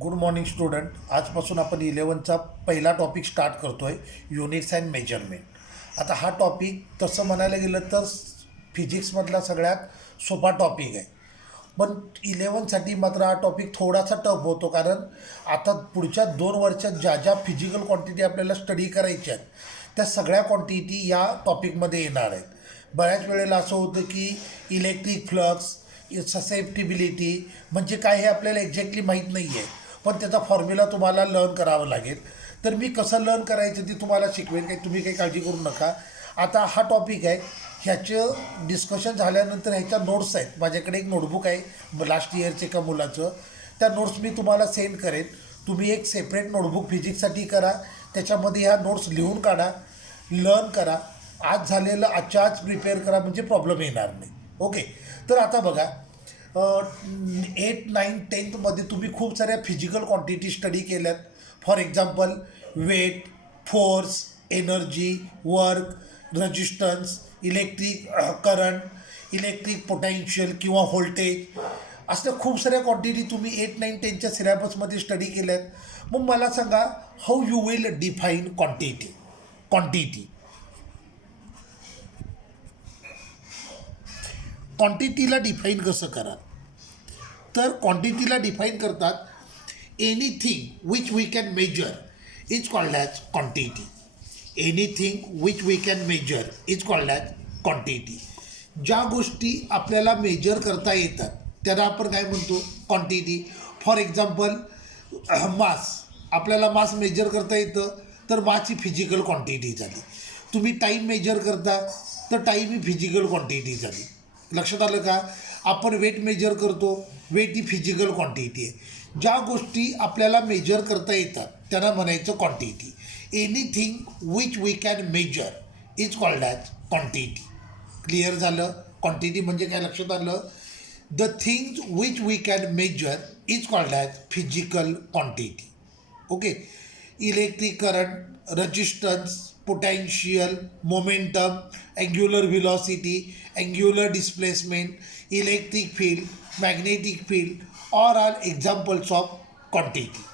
Good morning student. आजपासून आपण 11चा पहिला टॉपिक स्टार्ट करतो आहे, युनिट्स अँड मेजरमेंट. आता हा टॉपिक तसं म्हणायला गेलं तर फिजिक्समधला सगळ्यात सोपा टॉपिक आहे, पण 11साठी मात्र हा टॉपिक थोडासा टफ होतो. कारण आता पुढच्या 2 वर्षात ज्या ज्या फिजिकल क्वांटिटी आपल्याला स्टडी करायच्या आहेत त्या सगळ्या क्वांटिटी या टॉपिकमध्ये येणार आहेत. बऱ्याच वेळेला असं होतं की इलेक्ट्रिक फ्लक्स, ससेप्टिबिलिटी म्हणजे काय हे आपल्याला एक्झॅक्टली माहीत नाही आहे, पण त्याचा फॉर्म्युला तुम्हाला लर्न करावं लागेल. तर मी कसं लर्न करायचं ते तुम्हाला शिकवेन, काही तुम्ही काही काळजी करू नका. आता हा टॉपिक आहे, ह्याचं डिस्कशन झाल्यानंतर ह्याच्या नोट्स आहेत. माझ्याकडे एक नोटबुक आहे लास्ट इयरचे एका मुलाचं, त्या नोट्स मी तुम्हाला सेंड करेन. तुम्ही एक सेपरेट नोटबुक फिजिक्ससाठी करा, त्याच्यामध्ये ह्या नोट्स लिहून काढा, लर्न करा. आज झालेलं आजच्या आज प्रिपेअर करा, म्हणजे प्रॉब्लेम येणार नाही. ओके. तर आता बघा, 8, 9, 10मध्ये तुम्ही खूप साऱ्या फिजिकल क्वांटिटी स्टडी केल्यात. For example weight, force, energy, work, resistance, electric current, electric potential किंवा व्होल्टेज, असल्या खूप साऱ्या क्वांटिटी तुम्ही 8, 9, 10च्या सिलेबसमध्ये स्टडी केल्यात. मग मला सांगा, how you will define quantity क्वांटिटीला डिफाईन कसं करा? तर क्वांटिटीला डिफाईन करतात, anything which we can measure is called as quantity. Anything which we can measure is called as quantity. ज्या गोष्टी आपल्याला मेजर करता येतात त्यांना आपण काय म्हणतो? क्वांटिटी. फॉर एक्झाम्पल मास, आपल्याला मास मेजर करता येतं तर मास ही फिजिकल क्वांटिटी झाली. तुम्ही टाईम मेजर करता तर टाईम ही फिजिकल क्वांटिटी झाली. लक्षात आलं का? आपण वेट मेजर करतो, वेट ही फिजिकल क्वांटिटी आहे. ज्या गोष्टी आपल्याला मेजर करता येतात त्यांना म्हणायचं quantity. Anything which we can measure is called as quantity. Clear झालं? क्वांटिटी म्हणजे काय लक्षात आलं? The things which we can measure is called as physical quantity. Okay. Electric current, resistance, potential, momentum, angular velocity, angular displacement, electric field, magnetic field or are examples of quantity.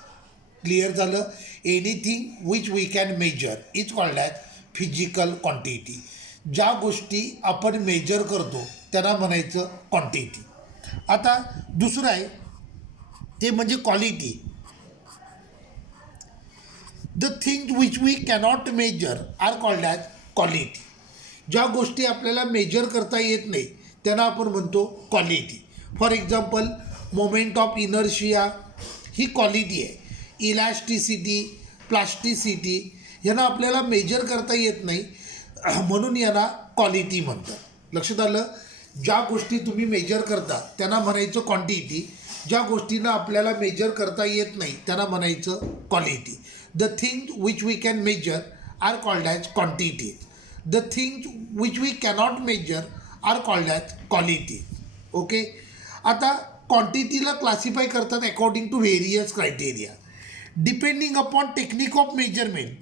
Clear झालं? Anything which we can measure is called as physical quantity. ज्या गोष्टी आपण major करतो त्यांना म्हणायचं quantity. आता दुसरं आहे ते म्हणजे quality. The things which we cannot measure are called as quality. ज्या गोष्टी आपल्याला मेजर करता येत नाही त्यांना आपण म्हणतो quality. For example moment of inertia he quality आहे. इलॅस्टिसिटी, प्लास्टिसिटी यांना आपल्याला मेजर करता येत नाही, म्हणून यांना क्वालिटी म्हणतात. लक्षात आलं? ज्या गोष्टी तुम्ही मेजर करता त्यांना म्हणायचं क्वांटिटी, ज्या गोष्टींना आपल्याला मेजर करता येत नाही त्यांना म्हणायचं quality. The things which we can measure are called as quantity. The things which we cannot measure are called as quality. Okay. आता क्वांटिटीला क्लासिफाय करतात according to various criteria depending upon technique of measurement.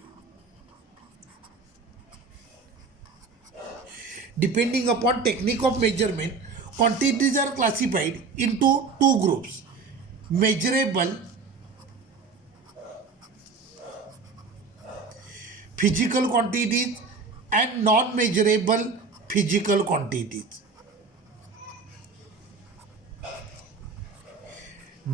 Depending upon technique of measurement, quantities are classified into two groups: measurable physical quantities and non-measurable physical quantities.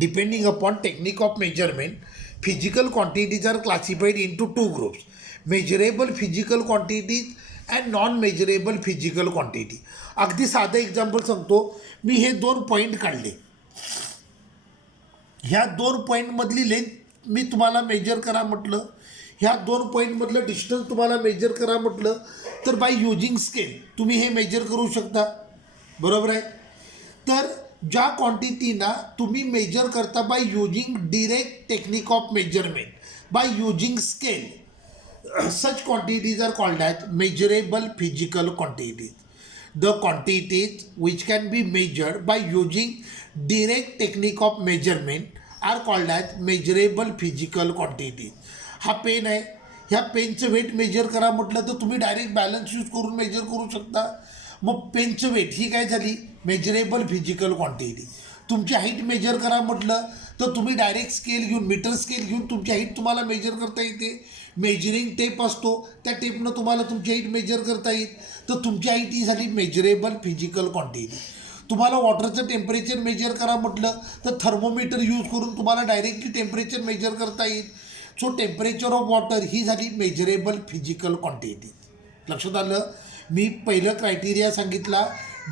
Depending upon technique of measurement, physical quantities are classified into two groups: measurable physical quantities and non measurable physical quantity. अगदी साधं example सांगतो. मी हे 2 point काढले, ह्या 2 पॉईंटमधली length मी तुम्हाला major करा म्हटलं, ह्या 2 पॉईंटमधलं डिस्टन्स तुम्हाला मेजर करा म्हटलं तर बाय युजिंग स्केल तुम्ही हे मेजर करू शकता. बरोबर आहे? तर ज्या क्वांटिटीना तुम्ही मेजर करता by using direct technique of measurement, by using scale, such quantities are called as measurable physical quantities. The quantities which can be measured by using direct technique of measurement are called as measurable physical quantities. हा pen आहे, ह्या पेनचं weight measure करा म्हटलं तर तुम्ही direct balance use करून major करू शकता. मग पेनचं वेट ही काय झाली? Measurable physical quantity. तुमची हाईट मेजर करा म्हटलं तर तर तुम्ही डायरेक्ट स्केल घेऊन मीटर स्केल घेऊन तुमची हाईट तुम्हाला मेजर करता येते. मेजरिंग टेप असतो, त्या टेपनं तुम्हाला तुमची हाईट मेजर करता येईल. तर तुमची हाईट ही झाली मेजरेबल फिजिकल क्वांटिटी. तुम्हाला वॉटरचं टेम्परेचर मेजर करा म्हटलं तर थर्मोमीटर यूज करून तुम्हाला डायरेक्टली टेम्परेचर मेजर करता येईल. सो टेम्परेचर ऑफ वॉटर ही झाली मेजरेबल फिजिकल क्वांटिटी. लक्षात आलं. मी पहिलं क्रायटेरिया सांगितला,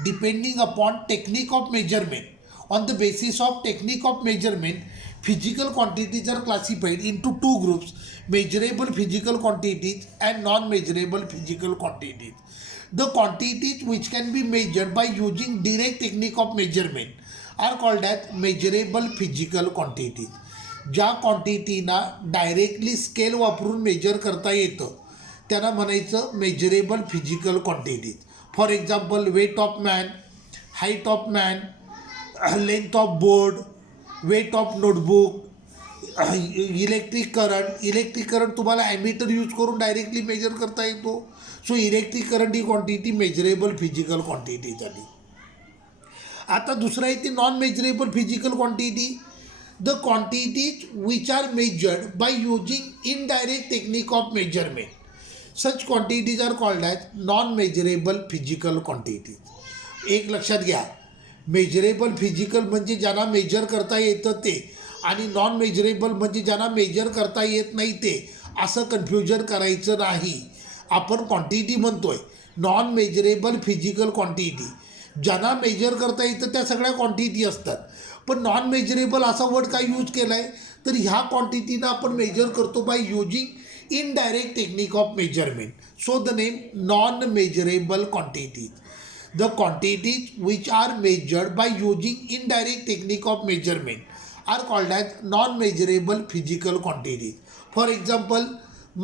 depending upon technique of measurement. On the basis of technique of measurement, physical quantities are classified into two groups: measurable physical quantities and non-measurable physical quantities. The quantities which can be measured by using direct technique of measurement are called as measurable physical quantities. ज्या क्वांटिटीना directly scale वापरून measure करता येतं त्यांना म्हणायचं measurable physical quantities. For example, weight of man, height of man, length of board, weight of notebook, electric current तुम्हाला ammeter use करून directly measure करता येतो. सो इलेक्ट्रिक करंट ही क्वांटिटी मेजरेबल फिजिकल क्वांटिटी झाली. आता दुसरं आहे ती non measurable physical quantity. The quantities which are measured by using indirect technique of measurement. Such quantities are called as non measurable physical quantities. एक लक्षात घ्या, measurable physical म्हणजे ज्यांना मेजर करता येतं ते, आणि नॉन मेजरेबल म्हणजे ज्यांना मेजर करता येत नाही ते, असं कन्फ्युजन करायचं नाही. आपण क्वांटिटी म्हणतोय नॉन मेजरेबल फिजिकल क्वांटिटी. ज्यांना मेजर करता येतं त्या सगळ्या क्वांटिटी असतात. पण नॉन मेजरेबल असा वर्ड काय यूज केला आहे, तर ह्या क्वांटिटीनं आपण मेजर करतो by using indirect technique of measurement. So the name non measurable quantities. The quantities which are measured by using indirect technique of measurement are called as non-measurable physical quantities. For example,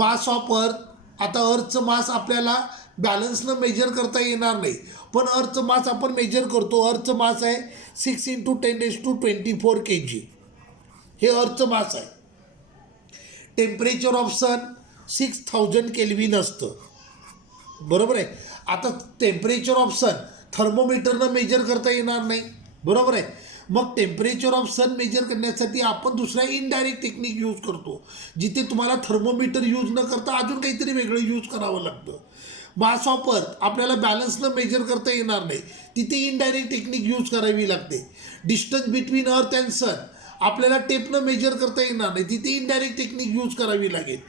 mass of earth. आता अर्थचं मास आपल्याला बॅलन्सनं major करता येणार नाही, पण अर्थचं मास आपण major करतो. अर्थचं मास आहे 6 × 10⁻24 kg. हे अर्थचं मास आहे. टेम्परेचर ऑफ सन 6000 केल्विन असतं, बरोबर आहे. आता टेम्परेचर ऑफ सन थर्मोमीटरनं मेजर करता येणार नाही, बरोबर आहे. मग टेम्परेचर ऑफ सन मेजर करण्यासाठी आपण दुसरा इनडायरेक्ट टेक्निक यूज करतो, जिथे तुम्हाला थर्मोमीटर यूज न करता अजून काहीतरी वेगळं यूज करावं लागतं. मास ऑफ अर्थ आपल्याला बॅलन्सनं मेजर करता येणार नाही, तिथे इनडायरेक्ट टेक्निक यूज करावी लागते. डिस्टन्स बिटवीन अर्थ अँड सन आपल्याला टेपनं मेजर करता येणार नाही, तिथे इनडायरेक्ट टेक्निक यूज करावी लागेल.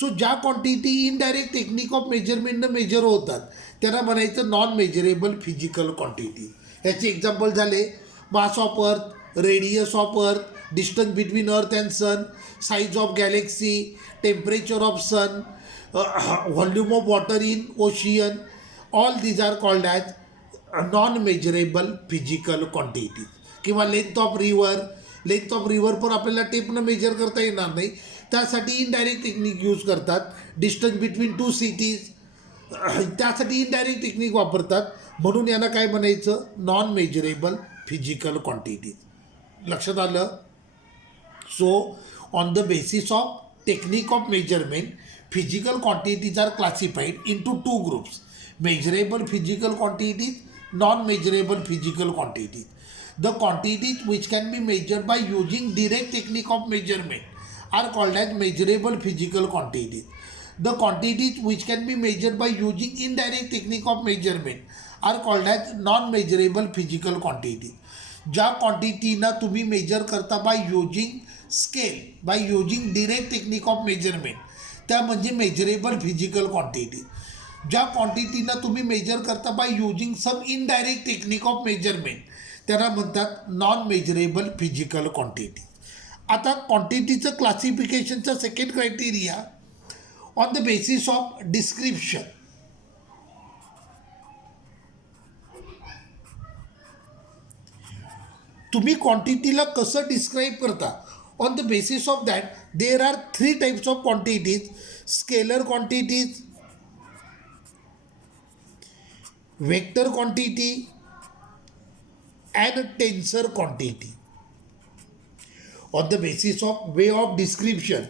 सो ज्या क्वांटिटी इनडायरेक्ट टेक्निक ऑफ मेजरमेंटनं मेजर होतात त्यांना म्हणायचं नॉन मेजरेबल फिजिकल क्वांटिटी. याचे एक्झाम्पल झाले mass of earth, radius of earth, distance between earth and sun, size of galaxy, temperature of sun, volume of water in ocean. All these are called as non measurable physical quantity. किंवा length of river पण आपल्याला टेपनं measure करता येणार नाही, त्यासाठी indirect technique use करतात. Distance between two cities, त्यासाठी इनडायरेक्ट टेक्निक वापरतात. म्हणून यांना काय म्हणायचं, नॉन मेजरेबल फिजिकल क्वांटिटी. लक्षात आलं. So on the basis of technique of measurement, physical quantities are classified into two groups: measurable physical quantities, non measurable physical quantities. The quantities which can be measured by using direct technique of measurement are called as measurable physical quantities. The quantities which can be measured by using indirect technique of measurement are called as non-measurable physical quantities. ज्या क्वांटिटीना तुम्ही measure करता by using scale, by using direct technique of measurement, त्या म्हणजे measurable physical quantity. ज्या क्वांटिटीना तुम्ही measure करता by using some indirect technique of measurement त्यांना म्हणतात नॉन मेजरेबल फिजिकल क्वांटिटी. आता क्वांटिटीचं क्लासिफिकेशनचा second criteria on the basis of description. तुम्ही क्वांटिटीला कसं डिस्क्राईब करता, on the basis of that there are 3 types of quantities: scalar quantities, vector quantity and tensor quantity. On the basis of way of description,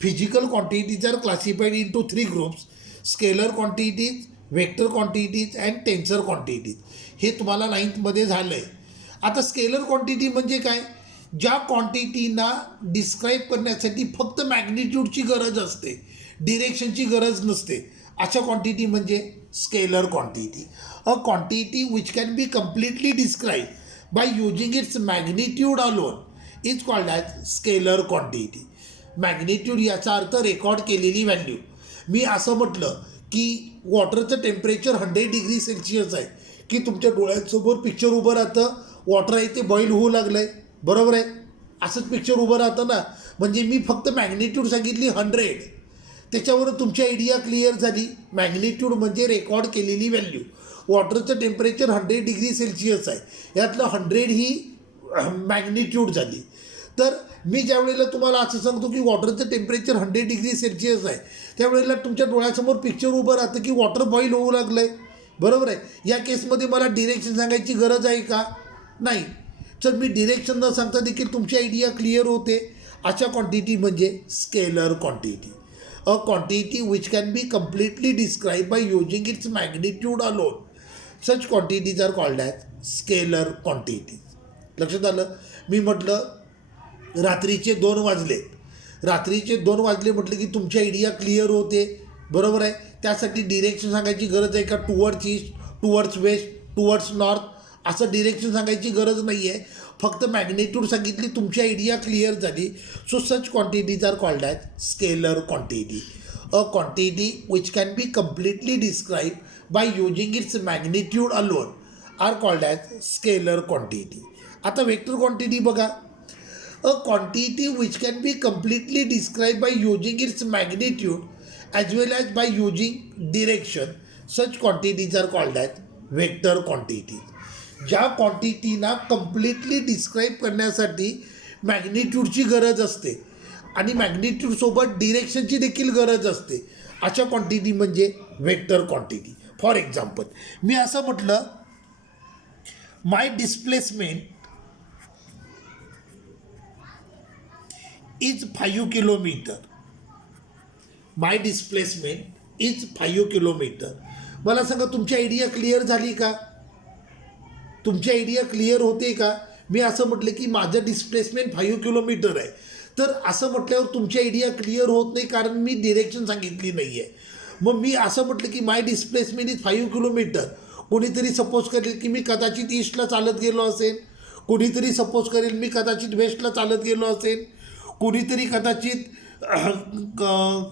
physical quantities are classified into 3 groups: scalar quantities, vector quantities and tensor quantities. हे तुम्हाला 9th मध्ये झालं आहे. आता scalar quantity म्हणजे काय, ज्या क्वांटिटीना डिस्क्राईब करण्यासाठी फक्त मॅग्निट्यूडची गरज असते, डिरेक्शनची गरज नसते, अशा क्वांटिटी म्हणजे scalar quantity. A quantity which can be completely describe by using its magnitude alone is called as scalar quantity. Magnitude याचा अर्थ रेकॉर्ड केलेली व्हॅल्यू. मी असं म्हटलं की वॉटरचं टेम्परेचर 100 डिग्री सेल्सिअस आहे, की तुमच्या डोळ्यांसमोर पिक्चर उभं राहतं, वॉटर आहे ते बॉईल होऊ लागलं आहे, बरोबर आहे, असंच पिक्चर उभं राहतं ना. म्हणजे मी फक्त मॅग्निट्यूड सांगितली 100, त्याच्यावर तुमची आयडिया क्लिअर झाली. मॅग्निट्यूड म्हणजे रेकॉर्ड केलेली व्हॅल्यू. वॉटरचं टेम्परेचर 100 डिग्री सेल्सिअस आहे, यातलं 100 ही मॅग्निट्यूड झाली. तर मी ज्या वेळेला तुम्हाला असं सांगतो की वॉटरचं टेम्परेचर 100 डिग्री सेल्सिअस आहे, त्यावेळेला तुमच्या डोळ्यासमोर पिक्चर उभं राहतं की वॉटर बॉईल होऊ लागलं आहे, बरोबर आहे. या केसमध्ये मला डिरेक्शन सांगायची गरज आहे का? नाही. तर मी डिरेक्शन न सांगता देखील तुमची आयडिया क्लिअर होते. अशा क्वांटिटी म्हणजे scalar quantity. A quantity which can be completely describe by using its magnitude alone. Such quantities are called as scalar quantity. लक्षात आलं? मी म्हटलं रात्रीचे 2 वाजले. रात्रीचे 2 वाजले म्हटलं की तुमची आयडिया क्लिअर होते, बरोबर आहे. त्यासाठी डिरेक्शन सांगायची गरज आहे का? Towards east, towards west, towards north, असं डिरेक्शन सांगायची गरज नाही आहे. फक्त मॅग्निट्यूड सांगितली, तुमची आयडिया क्लिअर झाली. So such quantities are called as scalar quantity. A quantity which can be completely describe by using its magnitude alone are called as scalar quantity. आता वेक्टर क्वांटिटी बघा. A quantity which can be completely described by using its magnitude as well as by using direction, such quantities are called as vector quantities. ज्या क्वांटिटीना completely describe करण्यासाठी मॅग्निट्यूडची गरज असते आणि मॅग्निट्यूडसोबत डिरेक्शनची देखील गरज असते, अशा क्वांटिटी म्हणजे वेक्टर क्वांटिटी. फॉर एक्झाम्पल, मी असं म्हटलं my displacement is 5 kilometre. My displacement is 5 kilometre. मला सांगा तुमची आयडिया क्लिअर झाली का? तुमची आयडिया क्लिअर होते का? मी असं म्हटलं की माझं डिस्प्लेसमेंट 5 किलोमीटर आहे. तर असं म्हटल्यावर तुमची आयडिया क्लिअर होत नाही, कारण मी डिरेक्शन सांगितली नाही आहे. मग मी असं म्हटलं की माय डिस्प्लेसमेंट इज 5 किलोमीटर. कोणीतरी सपोज करेल की मी कदाचित ईस्टला चालत गेलो असेल, कोणीतरी सपोज करेल मी कदाचित वेस्टला चालत गेलो असेल, कोणीतरी कदाचित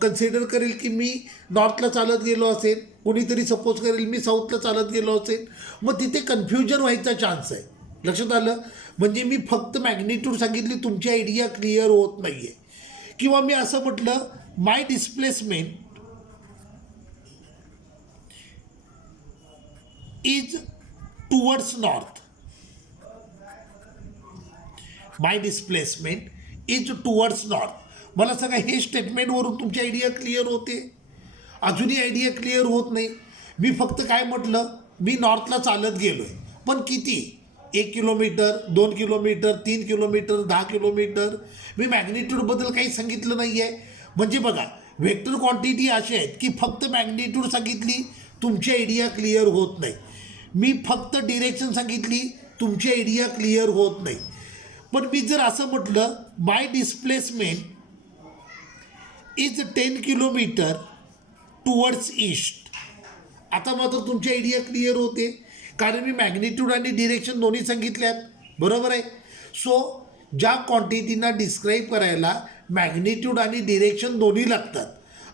कन्सिडर करेल की मी नॉर्थला चालत गेलो असेल, कोणीतरी सपोज करेल मी साऊथला चालत गेलो असेल. मग तिथे कन्फ्युजन व्हायचा चान्स आहे. लक्षात आलं? म्हणजे मी फक्त मॅग्निट्यूड सांगितली, तुमची आयडिया क्लिअर होत नाही आहे. किंवा मी असं म्हटलं my displacement is towards north. My displacement is towards north. मला सांगा हे स्टेटमेंटवरून तुमची आयडिया क्लिअर होते? अजूनही आयडिया क्लिअर होत नाही. मी फक्त काय म्हटलं, मी नॉर्थला चालत गेलो आहे, पण किती? 1 किलोमीटर, 2 किलोमीटर, 3 किलोमीटर, 10 किलोमीटर. मी मॅग्निट्यूडबद्दल काही सांगितलं नाही आहे. म्हणजे बघा, व्हेक्टर क्वांटिटी असे आहेत की फक्त मॅग्निट्यूड सांगितली, तुमची आयडिया क्लिअर होत नाही. मी फक्त डिरेक्शन सांगितली, तुमची आयडिया क्लिअर होत नाही. पण मी जर असं म्हटलं my displacement is 10 kilometre towards east, आता मात्र तुमची आयडिया क्लिअर होते, कारण मी मॅग्निट्यूड आणि डिरेक्शन दोन्ही सांगितल्यात, बरोबर आहे. सो ज्या क्वांटिटीना डिस्क्राईब करायला मॅग्निट्यूड आणि डिरेक्शन दोन्ही लागतात,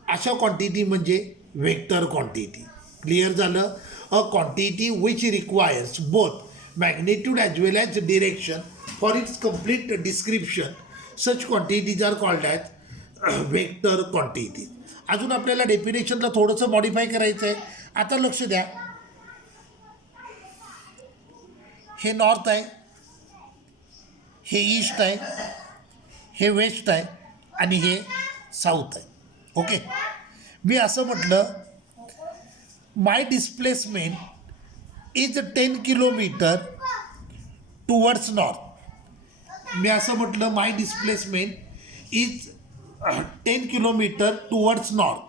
अशा क्वांटिटी म्हणजे वेक्टर क्वांटिटी. क्लिअर झालं? A quantity which requires both magnitude as well as direction for its complete description, such quantities are called as vector quantity. अजून आपल्याला डेफिनेशनला थोडंसं मॉडिफाय करायचं आहे. आता लक्ष द्या, हे नॉर्थ आहे, हे ईस्ट आहे, हे वेस्ट आहे आणि हे साऊथ आहे. ओके, मी असं म्हटलं my displacement is 10 kilometre towards north. मी असं म्हटलं my displacement is 10 kilometre towards north.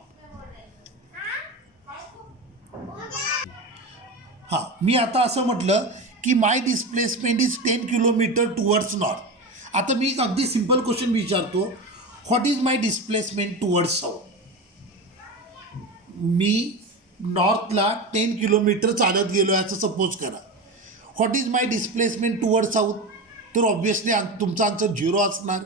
हां, मी आता असं म्हटलं की my displacement is 10 kilometre towards north. आता मी एक अगदी सिंपल क्वेश्चन विचारतो, what is my displacement towards south. मी नॉर्थला 10 किलोमीटर चालत गेलो असं सपोज करा. What is my displacement toward south. तर ऑब्व्हियसली तुमचा आन्सर 0 असणार,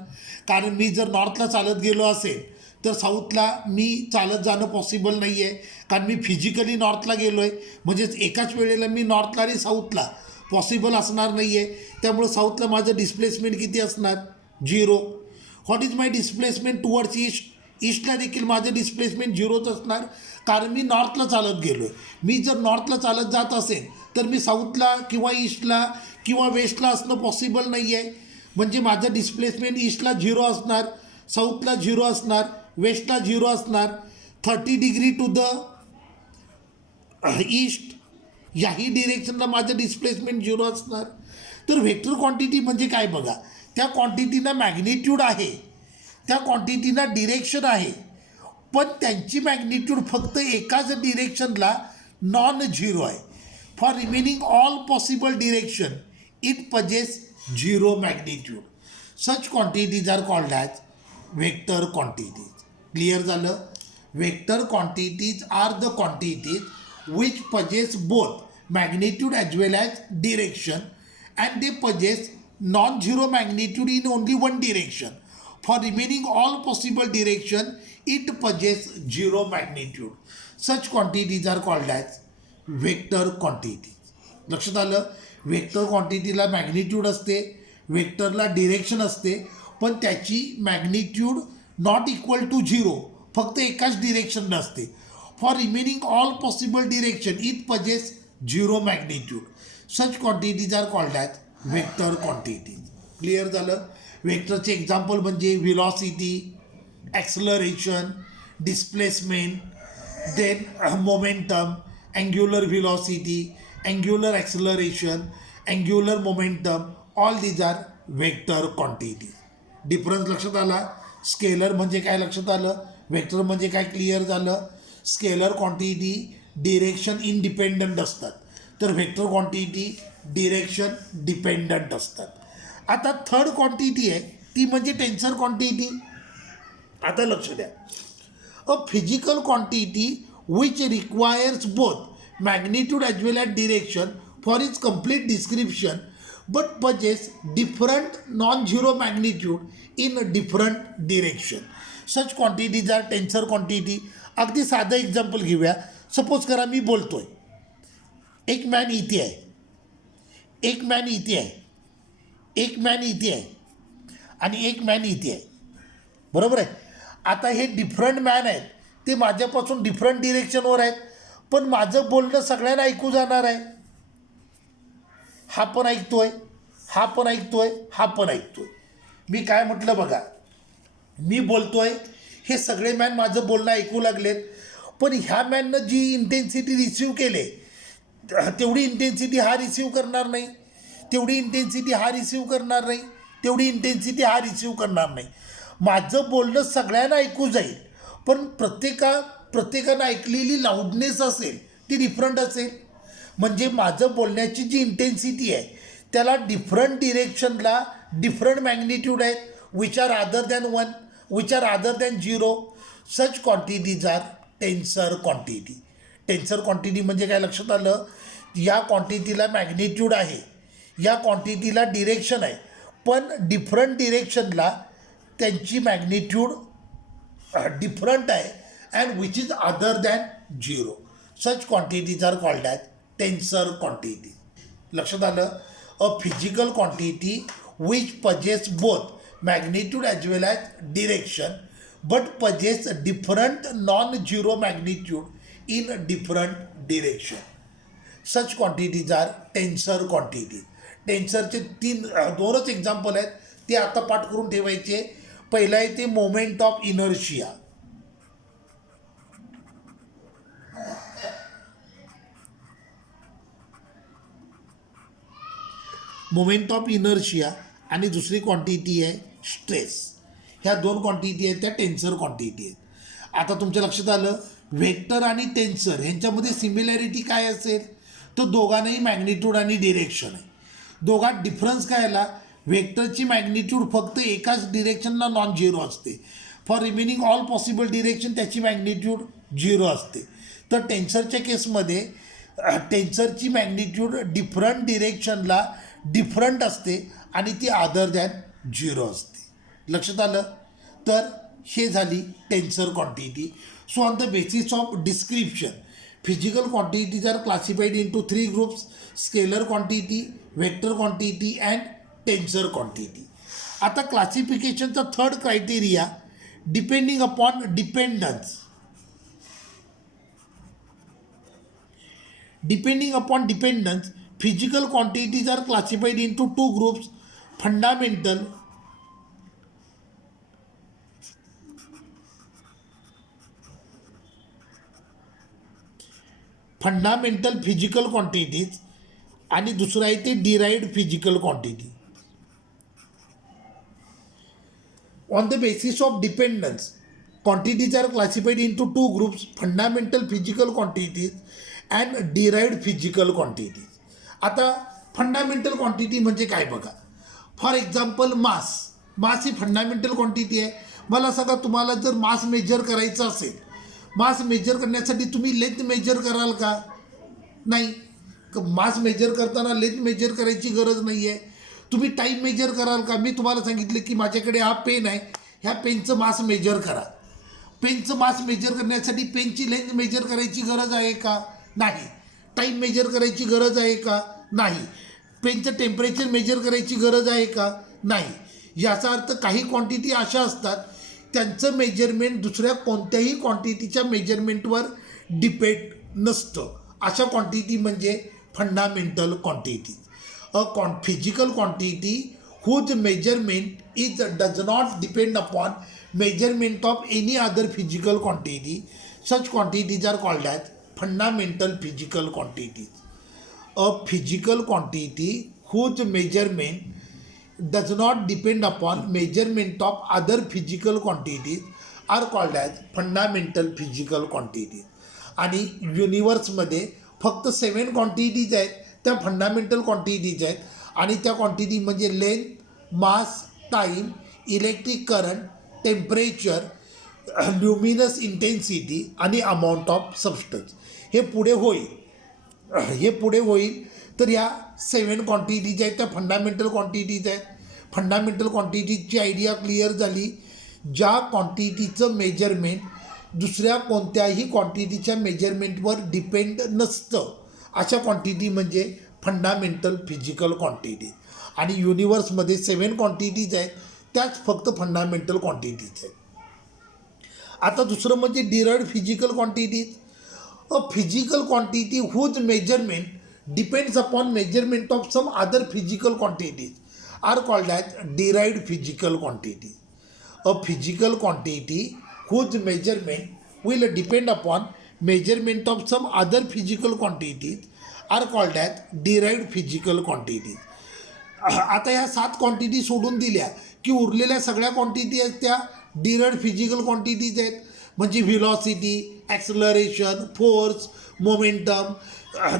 कारण मी जर नॉर्थला चालत गेलो असेल तर साऊथला मी चालत जाणं पॉसिबल नाही आहे, कारण मी फिजिकली नॉर्थला गेलो आहे. म्हणजेच एकाच वेळेला मी नॉर्थला आणि साऊथला पॉसिबल असणार नाही आहे. त्यामुळं साऊथला माझं डिस्प्लेसमेंट किती असणार? 0. What is my displacement towards east. ईस्टला देखील माझं डिस्प्लेसमेंट 0च असणार, कारण मी नॉर्थला चालत गेलो आहे. मी जर नॉर्थला चालत जात असेल तर मी साऊथला किंवा ईस्टला किंवा वेस्टला असणं पॉसिबल नाही आहे. म्हणजे माझं डिस्प्लेसमेंट ईस्टला 0 असणार, साऊथला 0 असणार, वेस्टला 0 असणार. 30 डिग्री टू द ईस्ट याही डिरेक्शनला माझं डिस्प्लेसमेंट 0 असणार. तर व्हेक्टर क्वांटिटी म्हणजे काय बघा, त्या क्वांटिटीना मॅग्निट्यूड आहे, त्या क्वांटिटीना डिरेक्शन आहे, पण त्यांची मॅग्निट्यूड फक्त एकाच डिरेक्शनला नॉन झिरो आहे. For remaining all possible direction it possess 0 magnitude. Such quantities are called as vector quantities. Clear झालं? Vector quantities are the quantities which possess both magnitude as well as direction, and they possess non-zero magnitude in only one direction. For remaining all possible direction it possess 0 magnitude. Such quantities are called as vector quantities. लक्षात आलं? Vector क्वांटिटीला magnitude असते, वेक्टरला direction असते, पण त्याची magnitude not equal to 0, फक्त एकाच डिरेक्शनला असते. For remaining all possible direction it possess 0 magnitude. Such quantities are called as vector quantities. Clear झालं? वेक्टरचे एक्झाम्पल म्हणजे velocity, acceleration, displacement, then momentum, angular velocity, angular acceleration, angular momentum, all these are vector quantity. Difference लक्षात आला? Scalar म्हणजे काय लक्षात आलं, vector म्हणजे काय क्लिअर झालं. स्केलर क्वांटिटी डिरेक्शन इंडिपेंडंट असतात, तर व्हेक्टर क्वांटिटी डिरेक्शन डिपेंडंट असतात. आता थर्ड क्वांटिटी आहे ती म्हणजे टेन्सर क्वांटिटी. आता लक्ष द्या, a physical quantity which requires both magnitude as well as direction for its complete description but possess different non zero magnitude in different direction. Such quantities are tensor quantity. अगदी साधं example घेऊया. Suppose करा मी बोलतोय, एक man इथे आहे, एक man इथे आहे, एक मॅन इथे आहे आणि एक मॅन इथे आहे, बरोबर आहे. आता हे डिफरंट मॅन आहेत, ते माझ्यापासून डिफरंट डिरेक्शनवर आहेत, पण माझं बोलणं सगळ्यांना ऐकू जाणार आहे. हा पण ऐकतोय, हा पण ऐकतोय, हा पण ऐकतोय. मी काय म्हटलं बघा, मी बोलतोय, हे सगळे मॅन माझं बोलणं ऐकू लागलेत, पण ह्या मॅननं जी इंटेन्सिटी रिसिव्ह केले तेवढी इंटेन्सिटी हा रिसिव्ह करणार नाही, तेवढी इंटेन्सिटी हा रिसिव्ह करणार नाही, तेवढी इंटेन्सिटी हा रिसिव्ह करणार नाही. माझं बोलणं सगळ्यांना ऐकू जाईल, पण प्रत्येकानं ऐकलेली लाऊडनेस असेल ती डिफरंट असेल. म्हणजे माझं बोलण्याची जी इंटेन्सिटी आहे त्याला डिफरंट डिरेक्शनला डिफरंट मॅग्निट्यूड आहेत, which are other than 1, which are other than 0. Such quantities are tensor quantity. Tensor quantity म्हणजे काय लक्षात आलं? या क्वांटिटीला मॅग्निट्यूड आहे, या क्वांटिटीला डिरेक्शन आहे, पण डिफरंट डिरेक्शनला त्यांची मॅग्निट्यूड डिफरंट आहे, and which is other than 0. Such quantities are called as tensor quantity. लक्षात आलं? A physical quantity which possess both magnitude as well as direction but possess different non-zero magnitude in different direction. Such quantities are tensor quantities. टेन्सरचे दोनच example आहेत, ते आता पाठ करून ठेवायचे. पहिला आहे ते moment of inertia. Moment of inertia आणि दुसरी क्वांटिटी आहे स्ट्रेस. ह्या दोन क्वांटिटी आहेत त्या टेन्सर क्वांटिटी आहेत. आता तुमच्या लक्षात आलं, व्हेक्टर आणि टेन्सर ह्यांच्यामध्ये सिमिलॅरिटी काय असेल, तर दोघांनाही मॅग्निट्यूड आणि डिरेक्शन आहे. दोघात डिफरन्स काय आला, व्हेक्टरची मॅग्निट्यूड फक्त एकाच डिरेक्शनला नॉन झिरो असते. For remaining all possible direction त्याची मॅग्निट्यूड झिरो असते. तर टेन्सरच्या केसमध्ये टेन्सरची मॅग्निट्यूड डिफरंट डिरेक्शनला डिफरंट असते आणि ती अदर दॅन झिरो असते. लक्षात आलं. तर हे झाली tensor quantity. So on the basis of description physical quantities are classified into 3 groups: scalar quantity, vector quantity and tensor quantity. आता क्लासिफिकेशनचा third criteria depending upon dependence. Depending upon dependence, physical quantities are classified into 2 groups: fundamental physical quantities आणि दुसरं आहे ते derived physical quantity. On the basis of dependence, quantities are classified into 2 groups: fundamental physical quantities and derived physical quantities. आता fundamental quantity म्हणजे काय बघा. For example mass he fundamental quantity आहे. मला सांगा, तुम्हाला जर मास मेजर करायचं असेल, मास मेजर करण्यासाठी तुम्ही लेंथ मेजर कराल का? नाही. मास मेजर करताना लेंथ मेजर करायची गरज नाही आहे. तुम्ही टाईम मेजर कराल का? मी तुम्हाला सांगितलं की माझ्याकडे हा पेन आहे, ह्या पेनचं मास मेजर करा. पेनचं मास मेजर करण्यासाठी पेनची लेंथ मेजर करायची गरज आहे का? नाही. टाईम मेजर करायची गरज आहे का? नाही. पेनचं टेम्परेचर मेजर करायची गरज आहे का? नाही. याचा अर्थ काही क्वांटिटी अशा असतात त्यांचं मेजरमेंट दुसऱ्या कोणत्याही क्वांटिटीच्या मेजरमेंटवर डिपेंड नसतं. अशा क्वांटिटी म्हणजे fundamental quantity. Physical quantity whose measurement does not depend upon measurement of any other physical quantity. Such quantities are called as fundamental physical quantities. A physical quantity whose measurement does not depend upon measurement of other physical quantities are called as fundamental physical quantities. आणि युनिवर्समध्ये फक्त 7 quantities आहेत, त्या fundamental quantities आहेत. आणि त्या quantity म्हणजे length, mass, time, electric current, temperature, luminous intensity आणि amount of substance. हे पुढे होईल. तर ह्या 7 क्वांटिटीज आहेत त्या फंडामेंटल क्वांटिटीज आहेत. फंडामेंटल क्वांटिटीजची आयडिया क्लिअर झाली. ज्या क्वांटिटीचं मेजरमेंट दुसऱ्या कोणत्याही क्वांटिटीच्या मेजरमेंटवर डिपेंड नसतं, अशा क्वांटिटी म्हणजे फंडामेंटल फिजिकल क्वांटिटी. आणि युनिवर्समध्ये 7 क्वांटिटीज आहेत, त्याच फक्त फंडामेंटल क्वांटिटीज आहेत. आता दुसरं म्हणजे derived physical quantities. A physical quantity whose measurement depends upon measurement of some other physical quantities are called as derived physical quantities. A physical quantity whose measurement will depend upon measurement of some other physical quantities are called as derived physical quantities. आता ह्या 7 quantity सोडून दिल्या की उरलेल्या सगळ्या quantity आहेत त्या derived physical quantities आहेत. म्हणजे velocity, acceleration, force, momentum,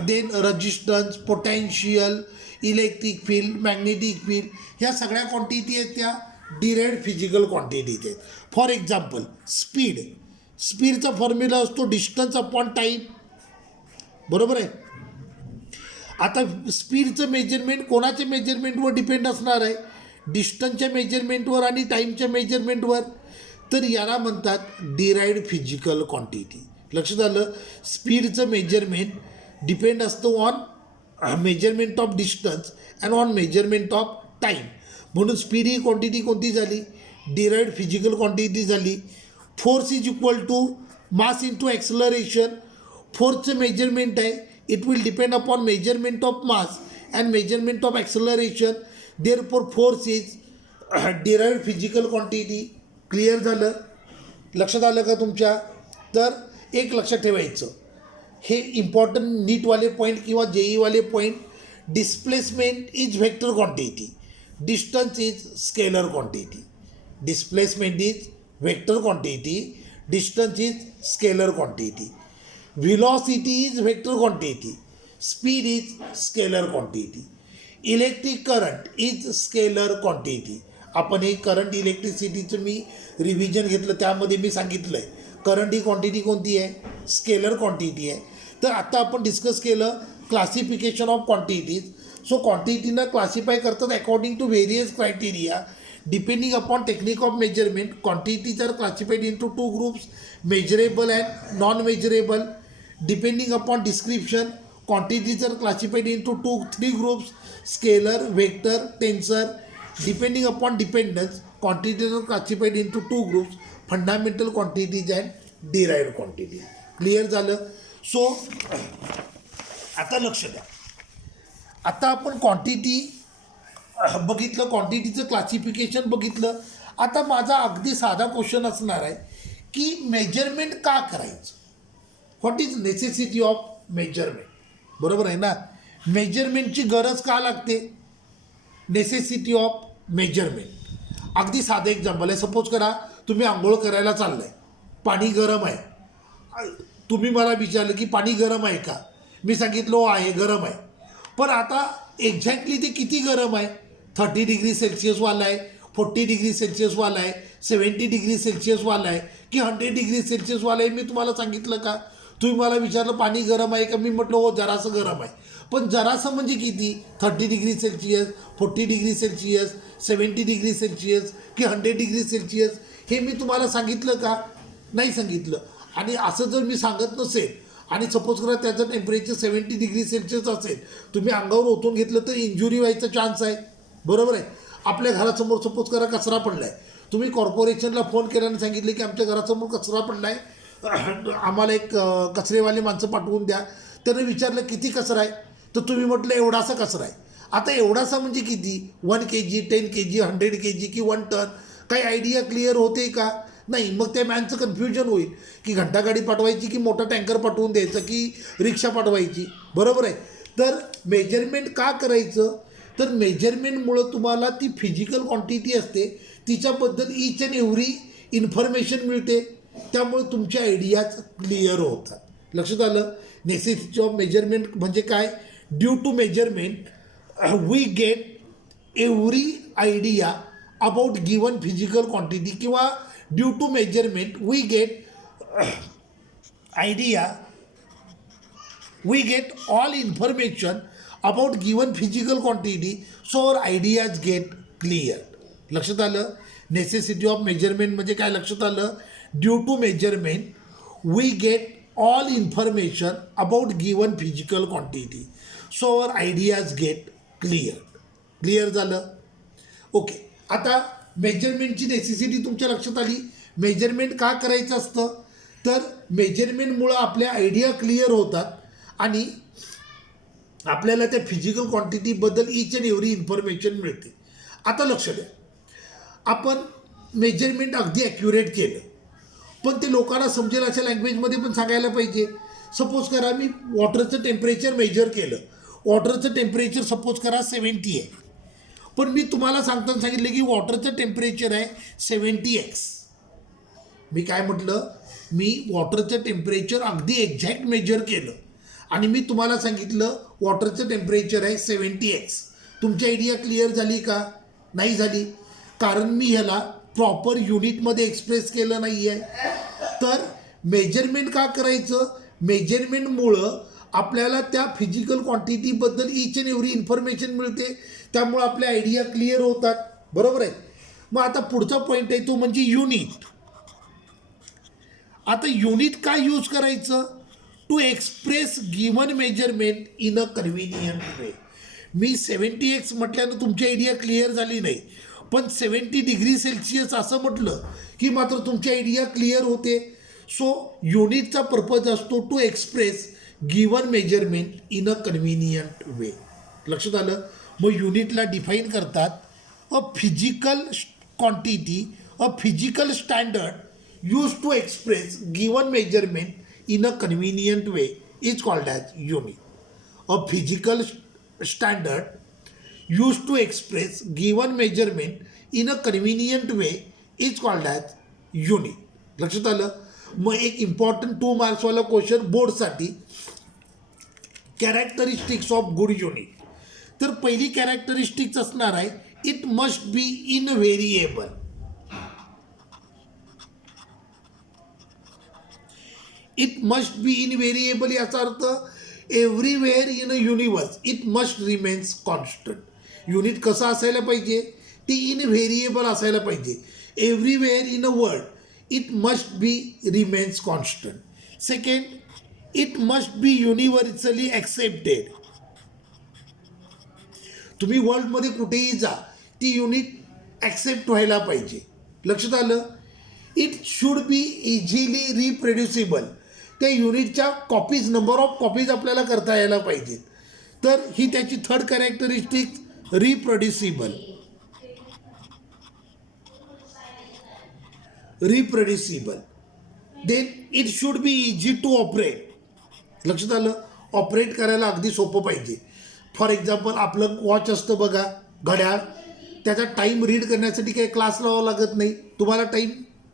then resistance, potential, electric field, magnetic field, ह्या सगळ्या क्वांटिटी आहेत त्या डिराइव्ड फिजिकल क्वांटिटीज आहेत. फॉर एक्झाम्पल स्पीडचा फॉर्म्युला असतो डिस्टन्स अपॉन टाईम. बरोबर आहे. आता स्पीडचं मेजरमेंट कोणाच्या मेजरमेंटवर डिपेंड असणार आहे? डिस्टन्सच्या मेजरमेंटवर आणि टाईमच्या मेजरमेंटवर. तर याला म्हणतात डिराइव्ड फिजिकल क्वांटिटी. लक्षात आलं. स्पीडचं मेजरमेंट डिपेंड असतं on measurement of distance and on measurement of time. म्हणून स्पीड ही क्वांटिटी कोणती झाली? डिराइव्ड फिजिकल क्वांटिटी झाली. Force is equal to mass into acceleration. फोर्सचं मेजरमेंट आहे, it will depend upon measurement of mass and measurement of acceleration. Therefore force is derived physical quantity. Clear झालं? लक्षात आलं का तुमच्या? तर एक लक्षात ठेवायचं, हे इम्पॉर्टंट नीटवाले पॉईंट किंवा जेईवाले point. Displacement is vector quantity, distance is scalar quantity. Displacement is vector quantity, distance is scalar quantity. Velocity is vector quantity, speed is scalar quantity. Electric current is scalar quantity. आपण हे current इलेक्ट्रिसिटीचं मी revision घेतलं, त्यामध्ये मी सांगितलं आहे current ही quantity कोणती आहे, scalar quantity आहे. तर आता आपण डिस्कस केलं क्लासिफिकेशन ऑफ क्वांटिटीज. सो क्वांटिटीना क्लासिफाय करतात according to various criteria depending upon technique of measurement. Quantities are classified into 2 groups, measurable and non measurable. Depending upon description, quantities are classified into 3 groups: scalar, vector, tensor. Depending upon dependence, quantities are classified into 2 groups: fundamental quantities and derived quantities. Clear झालं. So आता लक्ष द्या, आता आपण quantity बघितलं, क्वांटिटीचं classification बघितलं. आता माझा अगदी साधा क्वेश्चन असणार आहे की मेजरमेंट का करायचं, what is necessity of measurement. बरोबर आहे ना, मेजरमेंटची गरज का लागते, नेसेसिटी ऑफ मेजरमेंट. अगदी साधं एक्झाम्पल आहे. सपोज करा तुम्ही आंघोळ करायला चाललाय, पाणी गरम आहे. तुम्ही मला विचारलं की पाणी गरम आहे का, मी सांगितलं हो आहे, गरम आहे. पण आता एक्झॅक्टली ते किती गरम आहे, 30 डिग्री सेल्सिअसवाला आहे, 40 डिग्री सेल्सिअसवाला आहे, 70 डिग्री सेल्सिअसवाला आहे की 100 डिग्री सेल्सिअसवाला आहे, मी तुम्हाला सांगितलं का. तुम्ही मला विचारलं पाणी गरम आहे का, मी म्हटलं हो जरासं गरम आहे. पण जरासं म्हणजे किती, 30 degree Celsius, 40 degree Celsius, 70 degree Celsius की 100 डिग्री सेल्सिअस, हे मी तुम्हाला सांगितलं का, नाही सांगितलं. आणि असं जर मी सांगत नसेल आणि सपोज करा त्याचं टेम्परेचर 70 डिग्री सेल्सिअस असेल, तुम्ही अंगावर ओतून घेतलं तर इंजुरी व्हायचा चान्स आहे. बरोबर आहे. आपल्या घरासमोर सपोज करा कचरा पडला आहे, तुम्ही कॉर्पोरेशनला फोन केल्याने सांगितले की आमच्या घरासमोर कचरा पडला आहे, आम्हाला एक कचरेवाले माणसं पाठवून द्या. त्यानं विचारलं किती कचरा आहे, तर तुम्ही म्हटलं एवढासा कचरा आहे. आता एवढासा म्हणजे किती, 1 kg, 10 kg, 100 kg की 1 टन, काही आयडिया क्लिअर होते का, नाही. मग त्या मॅनचं कन्फ्युजन होईल की घंटागाडी पाठवायची की मोठा टँकर पाठवून द्यायचं की रिक्षा पाठवायची. बरोबर आहे. तर मेजरमेंट का करायचं, तर मेजरमेंटमुळं तुम्हाला ती फिजिकल क्वांटिटी असते तिच्याबद्दल ईच अँड एव्हरी इन्फॉर्मेशन मिळते, त्यामुळे तुमच्या आयडियाज क्लिअर होतात. लक्षात आलं. नेसेसिटी ऑफ मेजरमेंट म्हणजे काय, due to measurement we get every idea about given physical quantity, किंवा due to measurement we get idea, we get all information about given physical quantity, so our ideas get clear. लक्षात आलं. Necessity of measurement म्हणजे काय, लक्षात आलं. Due to measurement we get all information about given physical quantity, so our ideas get clear. Clear झालं. Okay. आता मेजरमेंटची necessity तुमच्या लक्षात आली. मेजरमेंट का करायचं असतं, तर मेजरमेंटमुळं आपल्या आयडिया क्लिअर होतात आणि आपल्याला त्या फिजिकल क्वांटिटीबद्दल ईच अँड एव्हरी इन्फॉर्मेशन मिळते. आता लक्ष द्या, आपण मेजरमेंट अगदी ॲक्युरेट केलं, पण ते लोकांना समजेल अशा लँग्वेजमध्ये पण सांगायला पाहिजे. सपोज करा मी वॉटरचं टेम्परेचर मेजर केलं, वॉटरचं टेम्परेचर सपोज करा 70 आहे, पण मी तुम्हाला सांगताना सांगितलं की वॉटरचं टेम्परेचर आहे 70x. मी काय म्हटलं, मी वॉटरचं टेम्परेचर अगदी एक्झॅक्ट मेजर केलं आणि मी तुम्हाला सांगितलं वॉटरचं टेम्परेचर आहे 70x. तुमची आयडिया क्लिअर झाली का, नाही झाली, कारण मी ह्याला प्रॉपर युनिटमध्ये एक्सप्रेस केलं नाही आहे. तर मेजरमेंट का करायचं, मेजरमेंटमुळं आपल्याला त्या फिजिकल क्वांटिटीबद्दल ईच अँड एव्हरी इन्फॉर्मेशन मिळते, त्यामुळं आपल्या आयडिया क्लिअर होतात. बरोबर आहे. मग आता पुढचा पॉईंट आहे तो म्हणजे युनिट. आता युनिट काय यूज करायचं, to express given measurement in a convenient way. मी 70x म्हटल्यानं तुमची आयडिया क्लिअर झाली नाही, पण 70 डिग्री सेल्सिअस असं म्हटलं की मात्र तुमची आयडिया क्लिअर होते. सो युनिटचा पर्पज असतो to express given measurement in a convenient way. लक्षात आलं. मग युनिटला डिफाईन करतात a physical quantity, a physical standard use to express given measurement in a convenient way is called as unit. A physical standard used to express given measurement in a convenient way is called as unit. लक्षात आलं. मग एक important 2 मार्क्सवाला question बोर्डसाठी, characteristics of good unit. तर पहिली characteristics असणार आहे it must be invariable. It must be invariable याचा अर्थ everywhere in a universe it must remains constant. Unit कसं असायला पाहिजे, ती इनव्हेरिएबल असायला पाहिजे. Everywhere in a world it must be remains constant. Second, it must be universally accepted. तुम्ही वर्ल्डमध्ये कुठेही जा, ती युनिट ॲक्सेप्ट व्हायला पाहिजे. लक्षात आलं. It should be easily reproducible. त्या युनिटच्या कॉपीज, नंबर ऑफ कॉपीज आपल्याला करता यायला पाहिजेत. तर ही त्याची third characteristic, reproducible. Reproducible. Then it should be easy to operate. लक्षात आलं. ऑपरेट करायला अगदी सोपं पाहिजे. फॉर एक्झाम्पल आपलं वॉच असतं बघा, घड्याळ, त्याचा टाईम रीड करण्यासाठी काही क्लास लावावा लागत नाही. तुम्हाला टाईम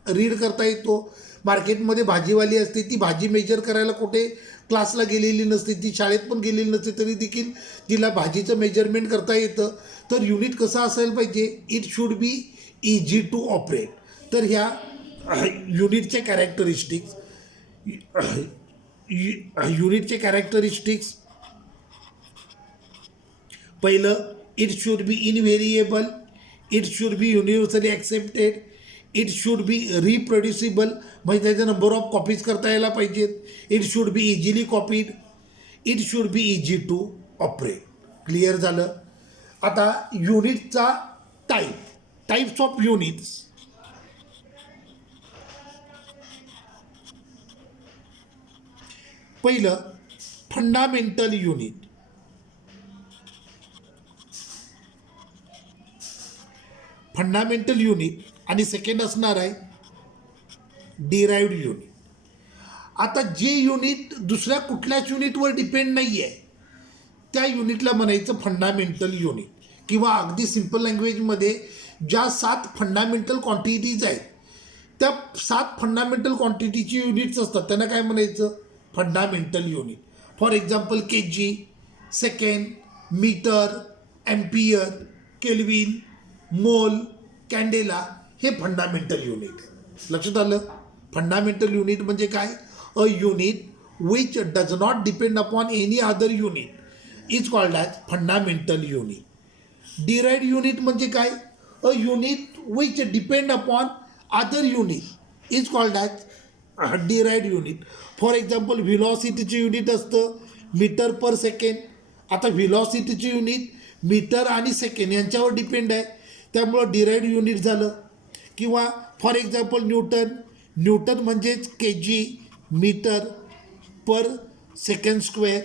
रीड करता येतो. मार्केटमध्ये भाजीवाली असते, ती भाजी मेजर करायला कुठे क्लासला गेलेली नसते, ती शाळेत पण गेलेली नसते, तरी देखील तिला भाजीचं मेजरमेंट करता येतं. तर युनिट कसं असायला पाहिजे, it should be easy to operate. तर ह्या युनिटचे कॅरेक्टरिस्टिक्स, युनिटचे कॅरेक्टरिस्टिक्स, पहिलं it should be invariable, it should be universally accepted, it should be reproducible, म्हणजे त्याचा नंबर ऑफ कॉपीज करता यायला पाहिजेत. It should be easily copied, it should be easy to operate. Clear झालं. आता युनिटचा टाईप्स ऑफ युनिट्स. पहिलं fundamental unit. Fundamental unit आणि सेकंड असणार आहे डिराइव्ड युनिट. आता जे युनिट दुसऱ्या कुठल्याच युनिटवर डिपेंड नाही आहे, त्या युनिटला म्हणायचं फंडामेंटल युनिट. किंवा अगदी सिम्पल लँग्वेजमध्ये ज्या 7 फंडामेंटल क्वांटिटीज आहेत, त्या 7 फंडामेंटल क्वांटिटीची युनिट्स असतात, त्यांना काय म्हणायचं, fundamental unit. For example KG, second, metre, ampere, kelvin, mole, candela, हे फंडामेंटल युनिट. लक्षात आलं. फंडामेंटल युनिट म्हणजे काय, a unit which does not depend upon any other unit is called as fundamental unit. Derived unit म्हणजे काय, a unit which depend upon other unit is called as derived unit. For example व्हिलॉसिटीचे unit असतं metre per second. आता व्हिलॉसिटीचे unit metre आणि second यांच्यावर depend आहे, त्यामुळं डिराइव्ड युनिट झालं. किंवा फॉर एक्झाम्पल न्यूटन म्हणजेच के जी मीटर पर सेकंड स्क्वेअर.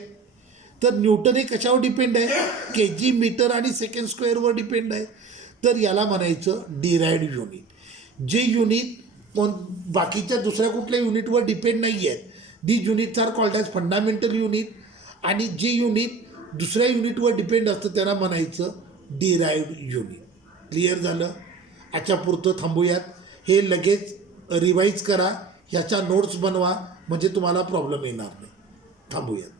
तर न्यूटन हे कशावर डिपेंड आहे, के जी मीटर आणि सेकंड स्क्वेअरवर डिपेंड आहे. तर याला म्हणायचं डिराइव्ड युनिट. जे युनिट बाकीच्या दुसऱ्या कुठल्या युनिटवर डिपेंड नाही आहेत, the units are called as fundamental unit. आणि जे युनिट दुसऱ्या युनिटवर डिपेंड असतं त्याला म्हणायचं डिराइव्ड युनिट. क्लिअर झालं. आजच्यापुरतं थांबूयात. हे लगेच रिवाईज करा, ह्याच्या नोट्स बनवा, म्हणजे तुम्हाला प्रॉब्लेम येणार नाही. थांबूयात.